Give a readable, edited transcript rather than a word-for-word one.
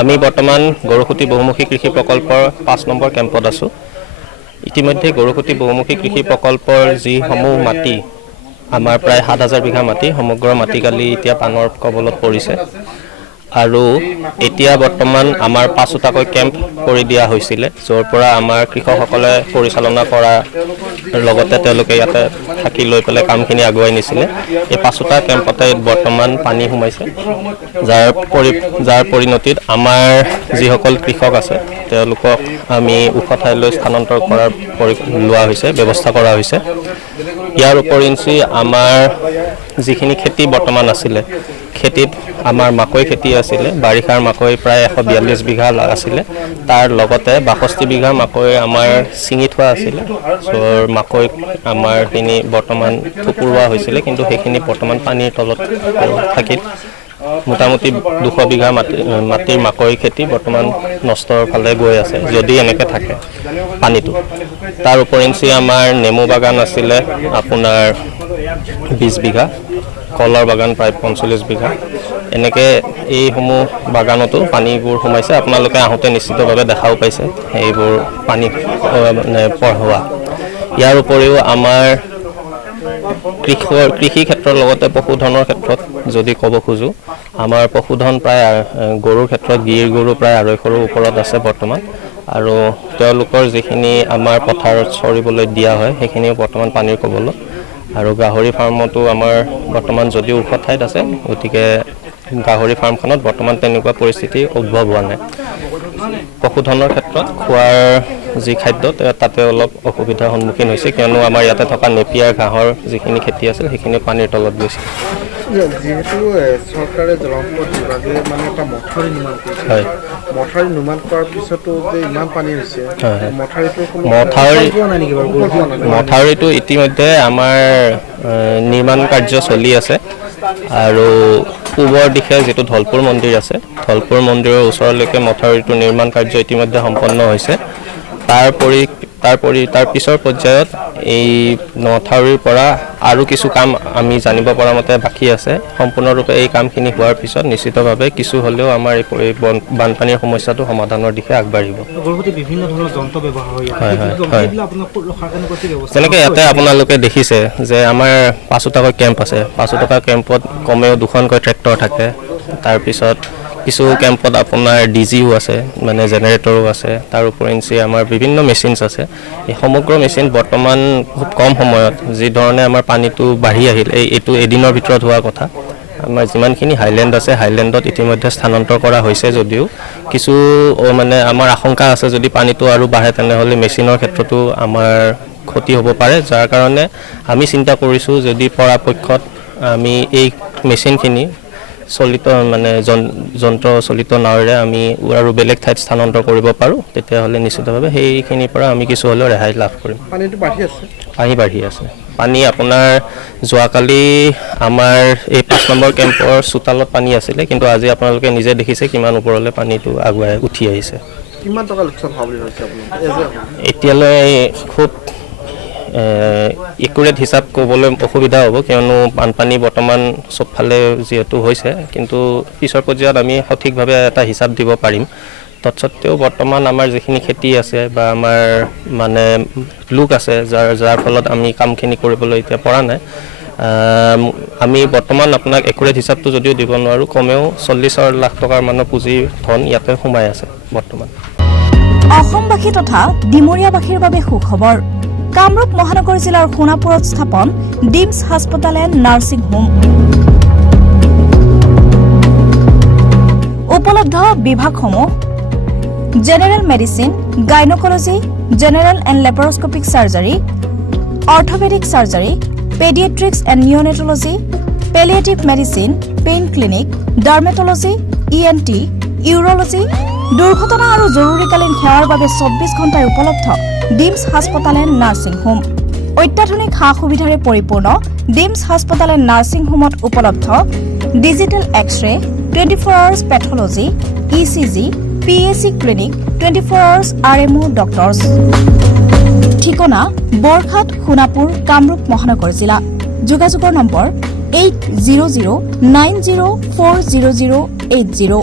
আমি বৰ্তমান গৰুখুটি বহুমুখী কৃষি প্ৰকল্পৰ 5 নম্বৰ কেম্পত আছোঁ। ইতিমধ্যে গৰুখুটি বহুমুখী কৃষি প্ৰকল্পৰ যিসমূহ মাটি আমাৰ প্ৰায় 7,000 বিঘা মাটি সমগ্ৰ মাটিকালি এতিয়া পানৰ কবলত পৰিছে আৰু এতিয়া বৰ্তমান আমাৰ 5টাকৈ কেম্প কৰি দিয়া হৈছিল, য'ৰ পৰা আমাৰ কৃষকসকলে পৰিচালনা কৰা লগতে তেওঁলোকে ইয়াতে থাকি লৈ পেলাই কামখিনি আগুৱাই নিছিলে। এই 5টা কেম্পতে বৰ্তমান পানী সোমাইছে, যাৰ পৰিণতিত আমাৰ যিসকল কৃষক আছে তেওঁলোকক আমি ওখ ঠাইলৈ স্থানান্তৰ কৰাৰ লোৱা হৈছে, ব্যৱস্থা কৰা হৈছে। ইয়াৰ উপৰিঞ্চি আমাৰ যিখিনি খেতি বৰ্তমান আছিলে, খেতিত আমাৰ মাকৈ খেতি আছিলে, বাৰিষাৰ মাকৈ প্ৰায় 142 বিঘা আছিলে, তাৰ লগতে 62 বিঘা মাকৈ আমাৰ ছিঙি থোৱা আছিলে। মাকৈ আমাৰ খিনি বৰ্তমান থুপুৰোৱা হৈছিলে, কিন্তু সেইখিনি বৰ্তমান পানীৰ তলত থাকিল। মোটামুটি 200 বিঘা মাটিৰ মাকৈ খেতি বৰ্তমান নষ্টৰ ফালে গৈ আছে যদি এনেকৈ থাকে পানীটো। তাৰ উপৰিঞ্চি আমাৰ নেমু বাগান আছিলে আপোনাৰ 20 বিঘা, কলৰ বাগান প্ৰায় 45 বিঘা, এনেকৈ এইসমূহ বাগানতো পানীবোৰ সোমাইছে। আপোনালোকে আহোঁতে নিশ্চিতভাৱে দেখাও পাইছে এইবোৰ পানী মানে পঢ়োৱা। ইয়াৰ উপৰিও আমাৰ কৃষি ক্ষেত্ৰৰ লগতে পশুধনৰ ক্ষেত্ৰত যদি ক'ব খোজোঁ, আমাৰ পশুধন প্ৰায় গৰুৰ ক্ষেত্ৰত গিৰ গৰু প্ৰায় 250ৰ ওপৰত আছে বৰ্তমান, আৰু তেওঁলোকৰ যিখিনি আমাৰ পথাৰত চৰিবলৈ দিয়া হয় সেইখিনিও বৰ্তমান পানীৰ কবলত। আৰু গাহৰি ফাৰ্মতো আমাৰ বৰ্তমান যদিও ওখ ঠাইত আছে, গতিকে গাহৰি ফাৰ্মখনত বৰ্তমান তেনেকুৱা পৰিস্থিতি উদ্ভৱ হোৱা নাই। পশুধনৰ ক্ষেত্ৰত খোৱাৰ যি খাদ্য তাতে অলপ অসুবিধাৰ সন্মুখীন হৈছে, কিয়নো আমাৰ ইয়াতে থকা নেপিয়াৰ ঘাঁহৰ যিখিনি খেতি আছিল সেইখিনি পানীৰ তলত গৈছে। যিহেতু চৰকাৰে জলসম্পদ বিভাগে মানে এটা মথাউৰি নিৰ্মাণ কৰিছে, হয়, মথাউৰি নিৰ্মাণ কৰাৰ পিছতো যে ইমান পানী হৈছে, মথাউৰিটো ইতিমধ্যে আমাৰ নিৰ্মাণ কাৰ্য চলি আছে। আৰু পূবৰ দিশে যিটো ধলপুৰ মন্দিৰ আছে, ধলপুৰ মন্দিৰৰ ওচৰলৈকে মথাউৰিটো নিৰ্মাণ কাৰ্য ইতিমধ্যে সম্পন্ন হৈছে। তাৰ পিছৰ পৰ্যায়ত এই মথাউৰিৰ পৰা আৰু কিছু কাম আমি জানিব পৰা মতে বাকী আছে। সম্পূৰ্ণৰূপে এই কামখিনি হোৱাৰ পিছত নিশ্চিতভাৱে কিছু হ'লেও আমাৰ এই বানপানীৰ সমস্যাটো সমাধানৰ দিশে আগবাঢ়িব। যেনেকৈ ইয়াতে আপোনালোকে দেখিছে যে আমাৰ 5টাকৈ কেম্প আছে, 5টা কেম্পত কমেও 2খনকৈ ট্ৰেক্টৰ থাকে। তাৰপিছত কিছু কেম্পত আপোনাৰ ডিজিও আছে, মানে জেনেৰেটৰো আছে। তাৰ উপৰিঞ্চি আমাৰ বিভিন্ন মেচিনছ আছে। এই সমগ্ৰ মেচিন বৰ্তমান খুব কম সময়ত যি ধৰণে আমাৰ পানীটো বাঢ়ি আহিল, এইটো এদিনৰ ভিতৰত হোৱা কথা। আমাৰ যিমানখিনি হাইলেণ্ড আছে, হাইলেণ্ডত ইতিমধ্যে স্থানান্তৰ কৰা হৈছে যদিও কিছু মানে আমাৰ আশংকা আছে, যদি পানীটো আৰু বাঢ়ে তেনেহ'লে মেচিনৰ ক্ষেত্ৰতো আমাৰ ক্ষতি হ'ব পাৰে। যাৰ কাৰণে আমি চিন্তা কৰিছোঁ যদি পৰাপক্ষত আমি এই মেচিনখিনি চলিত মানে যন্ত্ৰ চলিত নাৱেৰে আমি আৰু বেলেগ ঠাইত স্থানান্তৰ কৰিব পাৰোঁ, তেতিয়াহ'লে নিশ্চিতভাৱে সেইখিনিৰ পৰা আমি কিছু হ'লেও ৰেহাই লাভ কৰিম। পানীটো বাঢ়ি আছে, বাঢ়ি আছে। পানী আপোনাৰ যোৱাকালি আমাৰ এই 5 নম্বৰ কেম্পৰ চোতালত পানী আছিলে, কিন্তু আজি আপোনালোকে নিজে দেখিছে কিমান ওপৰলৈ পানীটো আগুৱাই উঠি আহিছে। কিমান টকা লোকচান হোৱা বুলি ভাবিছে আপুনি? এতিয়ালৈ খুব একুৰেট হিচাপ ক'বলৈ অসুবিধা হ'ব, কিয়নো বানপানী বৰ্তমান চবফালে যিহেতু হৈছে, কিন্তু পিছৰ পৰ্যায়ত আমি সঠিকভাৱে এটা হিচাপ দিব পাৰিম। তৎসত্ত্বেও বৰ্তমান আমাৰ যিখিনি খেতি আছে বা আমাৰ মানে লোক আছে, যাৰ ফলত আমি কামখিনি কৰিবলৈ এতিয়া পৰা নাই, আমি বৰ্তমান আপোনাক একুৰেট হিচাপটো যদিও দিব নোৱাৰোঁ, কমেও 40 লাখ টকাৰ মানৰ পুঁজি ধন ইয়াতে সোমাই আছে বৰ্তমান। অসমবাসী তথা ডিমৰীয়াবাসীৰ বাবে সুখবৰ। কামৰূপ মহানগৰ জিলাৰ সোণাপুৰত স্থাপন ডিমছ হাস্পতাল এণ্ড নাৰ্ছিং হোম। উপলব্ধ বিভাগসমূহ: general medicine, gynaecology, general and laparoscopic surgery, orthopaedic surgery, paediatrics and neonatology, palliative medicine, pain clinic, dermatology, ENT, urology. দুৰ্ঘটনা আৰু জৰুৰীকালীন সেৱাৰ বাবে 24 ঘণ্টাই উপলব্ধ ডিমছ হাস্পতাল এণ্ড নাৰ্ছিং হোম। অত্যাধুনিক সা সুবিধাৰে পৰিপূৰ্ণ ডিমছ হাস্পতাল এণ্ড নাৰ্ছিং হোমত উপলব্ধ digital x-ray, 24 hours pathology, ECG, PAC clinic, 24 hours RMO doctors. ঠিকনা: বৰঘাট, সোণাপুৰ, কামৰূপ মহানগৰ জিলা। যোগাযোগৰ নম্বৰ 8009040080।